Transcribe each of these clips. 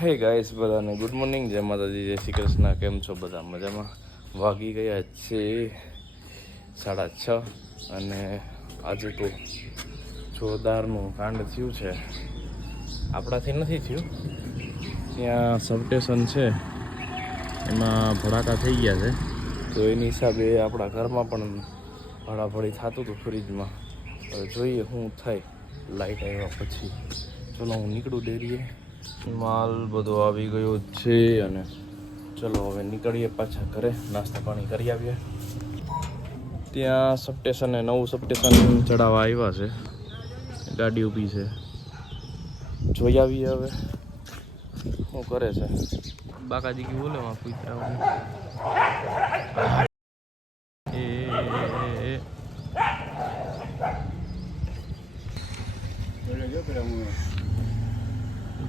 હે ગાઈસ બધાને good morning, જય માતાજી, જય શ્રી કૃષ્ણ. કેમ છો બધા? મજામાં? વાગી ગયા છે 6:30 અને આજે તો જોરદારનું કાંડ થયું છે. આપણાથી નથી થયું, ત્યાં સબસ્ટેશન છે એમાં ભડાકા થઈ ગયા છે. તો એની હિસાબે આપણા ઘરમાં પણ ભડાભડી થતું હતું ફ્રીજમાં. હવે જોઈએ શું થાય લાઇટ આવ્યા પછી. ચલો હું નીકળું ડેરીએ, માલ બધો આવી ગયો છે અને ચલો હવે નીકળીએ પાછા ઘરે, નાસ્તા પાણી કરી આવીએ. ત્યાં સબસ્ટેશને નવું સબસ્ટેશન ચડાવવા આવ્યા છે, ગાડી ઊભી છે, જોઈ આવીએ હવે શું કરે છે. બાકાજી કી બોલે વहाँ કૂતરા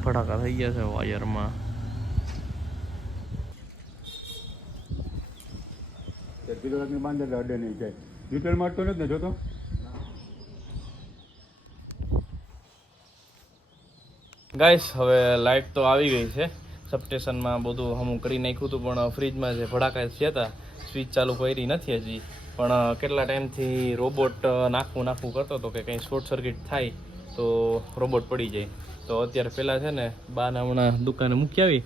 ફટાકા થઈ ગયા છે વાયરમાં. ગાઈસ હવે લાઇટ તો આવી ગઈ છે. સબસ્ટેશનમાં બધું હમું કરી નાખ્યું હતું, પણ ફ્રીજમાં જે ભડાકા થયા હતા સ્વિચ ચાલુ કરી નથી હજી. પણ કેટલા ટાઈમથી રોબોટ નાખવું કરતો હતો કે કંઈ શોર્ટ સર્કિટ થાય તો રોબોટ પડી જાય. તો અત્યારે પહેલાં છે ને બાને હમણાં દુકાને મૂકી આવી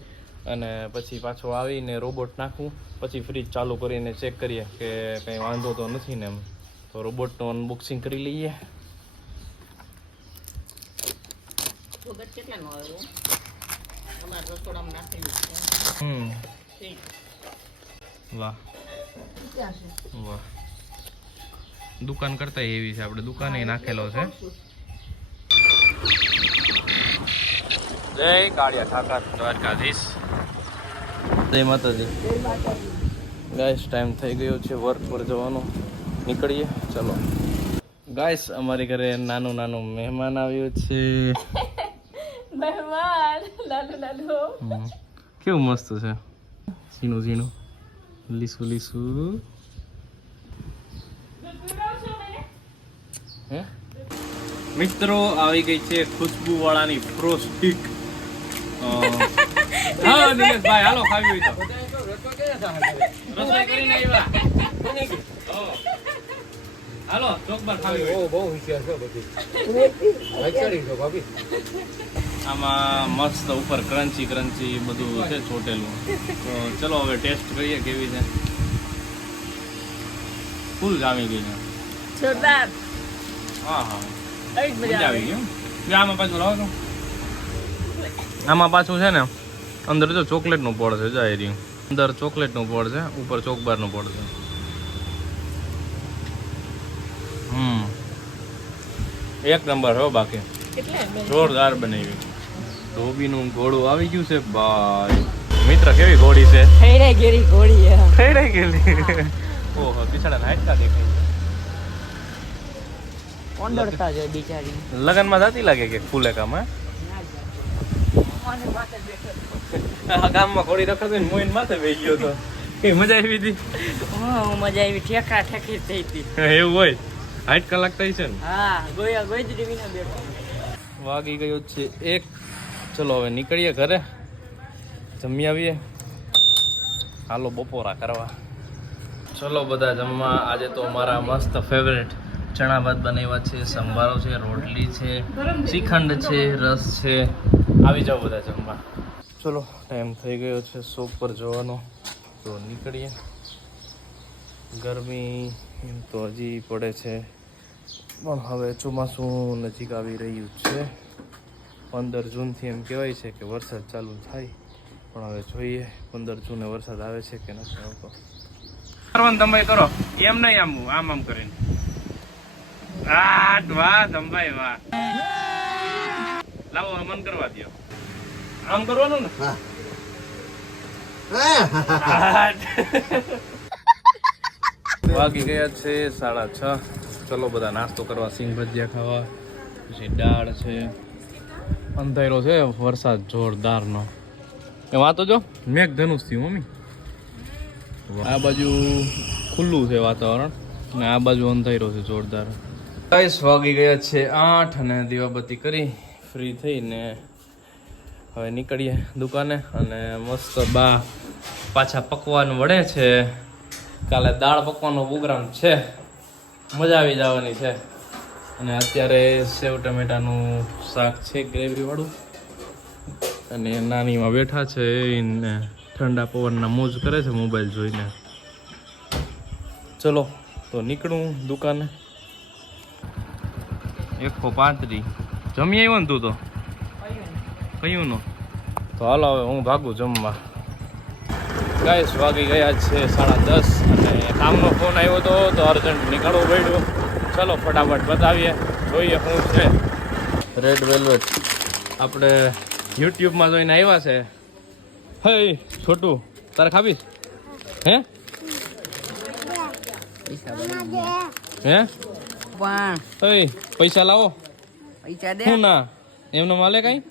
અને પછી પાછો આવીને રોબોટ નાખવું, પછી ફ્રીજ ચાલુ કરીને ચેક કરીએ કે કંઈ વાંધો તો નથી ને એમ. તો રોબોટનું અનબોક્સિંગ કરી લઈએ. વાહ વાહ, દુકાન કરતા એવી છે, આપણે દુકાને નાખેલો છે. જય કાળિયા ઠાકર દ્વારકાધીશ, જય માતાજી. ગાઈસ ટાઈમ થઈ ગયો છે વર્ક પર જવાનો, નીકળીએ ચલો. ગાઈસ અમારી ઘરે નાનું મહેમાન આવ્યું છે. મહેમાન નાનું કેવું મસ્ત છે, ઝીણું લીસું. હે મિત્રો, આવી ગઈ છે ખુશ્બુ વાળાની ફ્રોસ્ટિક. હા નિલેશભાઈ, હાલો ખાવી હોય તો રસોઈ કરીને આવ્યા. હાલો ચોકબાર ખાવી હોય. બહુ હોશિયાર છો બધી. આમાં મસ્ત ઉપર ક્રન્ચી બધું છે છોટેલું. તો ચલો હવે ટેસ્ટ કરીએ કેવી છે. ફૂલ જામી ગઈ છે, જોરદાર. હા મજા આવી ગઈ. આમાં પાછું લાવો છો, આમાં પાછું છે ને અંદર જો ચોકલેટનું પડ છે, જાય રહ્યું અંદર ચોકલેટનું પડ છે, ઉપર ચોકબારનું પડ છે. એક નંબર હો, બાકી જોરદાર બનાવી. ધોબીનું ઘોડું આવી ગયું છે ભાઈ. મિત્ર કેવી ઘોડી છે? ખૈરાઈ ગયેલી ઘોડી. ખૈરાઈ ગયેલી. ઓહો, બિચારા નાચતા દેખાય. ઓંડરતા જાય બિચારી. લગનમાં જાતી લાગે કે ફૂલેકામાં. ગામમાં ઘોડી રખડતી ને મોઈન માથે બેસી ગયો તો કે મજા આવી હતી. મજા આવી, ઠેકા ઠેકી થઈ હતી. એવું હોય, 8 કલાક થઈ છે ને. હા, ગોયત્રી વિના બેઠો. વાગી ગયો છે 1. ચલો હવે નીકળીએ ઘરે, જમી આવીએ. હાલો બપોરા કરવા. ચલો બધા જમવા. આજે તો મારા મસ્ત ફેવરેટ ચણા ભાત બનાવ્યા છે, સંભારો છે, રોટલી છે, શ્રીખંડ છે, રસ છે. આવી જાઓ બધા જમવા. ચલો ટાઈમ થઈ ગયો છે શોપ પર જવાનો, તો નીકળીએ. ગરમી એમ તો હજી પડે છે, પણ હવે ચોમાસું નજીક આવી રહ્યું છે. 15 જૂનથી એમ કહેવાય છે કે વરસાદ ચાલુ થાય, પણ હવે જોઈએ 15 જૂને વરસાદ આવે છે કે નથી આવતો. કરવાનું તમે કરો, એમ નહીં આમ કરીને. વાહ ધમભાઈ વાહ. લાવો મન કરવા દો, આમ કરવાનું ને. વાગી ગયા છે 6:30. ચલો બધા નાસ્તો કરવા, સિંગ ભજીયા ખાવા, પછી દાળ છે. અંધારો છે વરસાદ જોરદારનો. એમાં તો જો મેઘધનુષ થયું મમ્મી. આ બાજુ ખુલ્લું છે વાતાવરણ અને આ બાજુ અંધારો છે જોરદાર. ગાઈસ વાગી ગયા છે 8 અને દીવાબત્તી કરી ફ્રી થઈને હવે નીકળીએ દુકાને અને મસ્ત બા પાછા પકવાન વળે છે. કાલે દાળ પકવાનો પ્રોગ્રામ છે, મજા આવી જવાની છે. અને અત્યારે સેવ ટમેટાનું શાક છે ગ્રેવીવાળું, અને નાનીમાં બેઠા છે ને ઠંડા પવનના મોજ કરે છે મોબાઈલ જોઈને. ચલો તો નીકળું દુકાને. 135 જમી આવ્યો ને તું તો કયું નો? તો હાલો હવે હું ભાગું જમવા. ગાઈસ વાગી ગયા છે 10:30 અને કામનો ફોન આવ્યો હતો તો અર્જન્ટ નીકળવું પડ્યું. ચલો ફટાફટ બતાવીએ, જોઈએ શું છે. રેડ વેલ્વેટ આપણે યુટ્યુબમાં જોઈને આવ્યા છે. હે છોટું તારે ખાવીશ? હે હે પણ પૈસા લાવો. પૈસા દે. શું ના એમનો માલે કઈ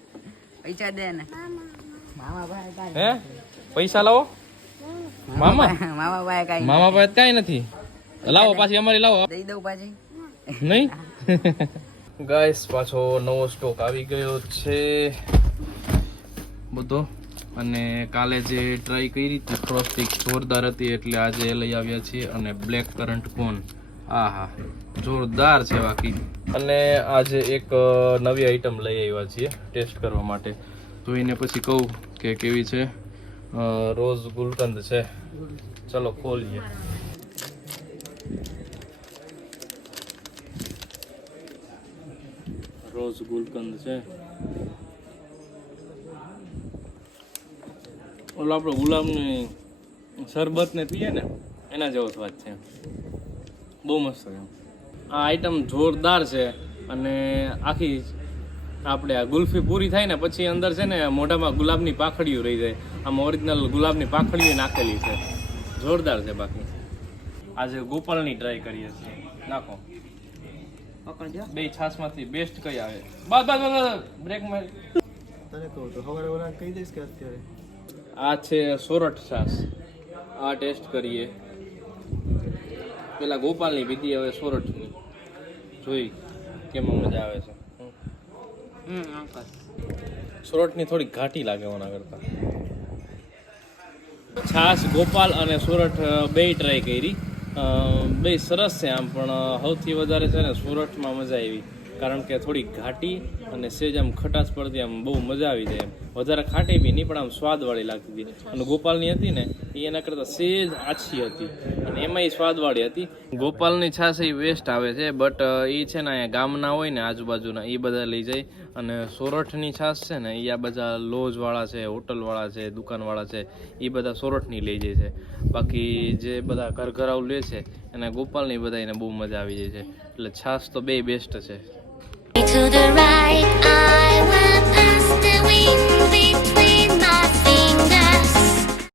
પૈસા દે ને. હે પૈસા લાવો. મામા પાસે કઈ નથી. લાવો પાછી અમારી લાવો. દઈ દઉં પાછી નહીં. ગાઈસ પાછો નવો સ્ટોક આવી ગયો છે બધો. અને કાલે જે ટ્રાય કરી હતી ફ્રોસ્ટિક જોરદાર હતી એટલે આજે લઈ આવ્યા છીએ. અને બ્લેક કરંટ કોન, આહા જોરદાર છે બાકી. અને આજે એક નવી આઈટમ લઈ આવ્યા છીએ ટેસ્ટ કરવા માટે. જોઈને પછી કહું કે કેવી છે. રોઝ ગુલકંદ છે. ચલો ખોલીએ. રોઝ ગુલકંદ છે. ઓલો આપણો ગુલાબની શરબત ને પીએ ને એના જેવો સ્વાદ છે. બહુ મસ્ત છે. આ આઈટમ જોરદાર છે. અને આખી આપણે આ ગુલ્ફી પૂરી થાય ને પછી અંદર છે ને મોઢામાં ગુલાબની પાંખડીઓ રહી જાય. આમાં ઓરિજિનલ ગુલાબની પાંખડીઓ નાખેલી છે. જોરદાર છે. બાકી આજે ગોપાલની ટ્રાય કરીએ છીએ. નાખો બે છાસમાંથી બેસ્ટ કઈ આવે? બસ બ્રેક મારી. તને કહું તો હવારે ઓલા કહી દઈશ કે અત્યારે આ છે સોરઠ છાસ. આ ટેસ્ટ કરીએ. પેલા ગોપાલની પીધી, હવે સોરઠની જોઈ કેમાં મજા આવે છે. સોરઠની થોડી ઘાટી લાગે ઓના કરતા. છાસ ગોપાલ અને સોરઠ બે ટ્રાય કરી. બે સરસ છે આમ, પણ સૌથી વધારે છે ને સોરઠમાં મજા આવી. કારણ કે થોડી ઘાટી અને સેજ આમ ખટાશ પડતી, આમ બહુ મજા આવી જાય. વધારે ખાટી બી નહીં પણ આમ સ્વાદવાળી લાગતી હતી. અને ગોપાલની હતી ને એ એના કરતાં સેજ આછી હતી અને એમાંય સ્વાદવાળી હતી. ગોપાલની છાશ એ વેસ્ટ આવે છે, બટ એ છે ને અહીંયા ગામના હોય ને આજુબાજુના એ બધા લઈ જાય. અને સોરઠની છાશ છે ને એ આ બધા લોજવાળા છે, હોટલવાળા છે, દુકાનવાળા છે એ બધા સોરઠની લઈ જાય છે. બાકી જે બધા ઘરઘરાવ લે છે એને ગોપાલની બધા એને બહુ મજા આવી જાય છે. એટલે છાશ તો બે બેસ્ટ છે. To the right.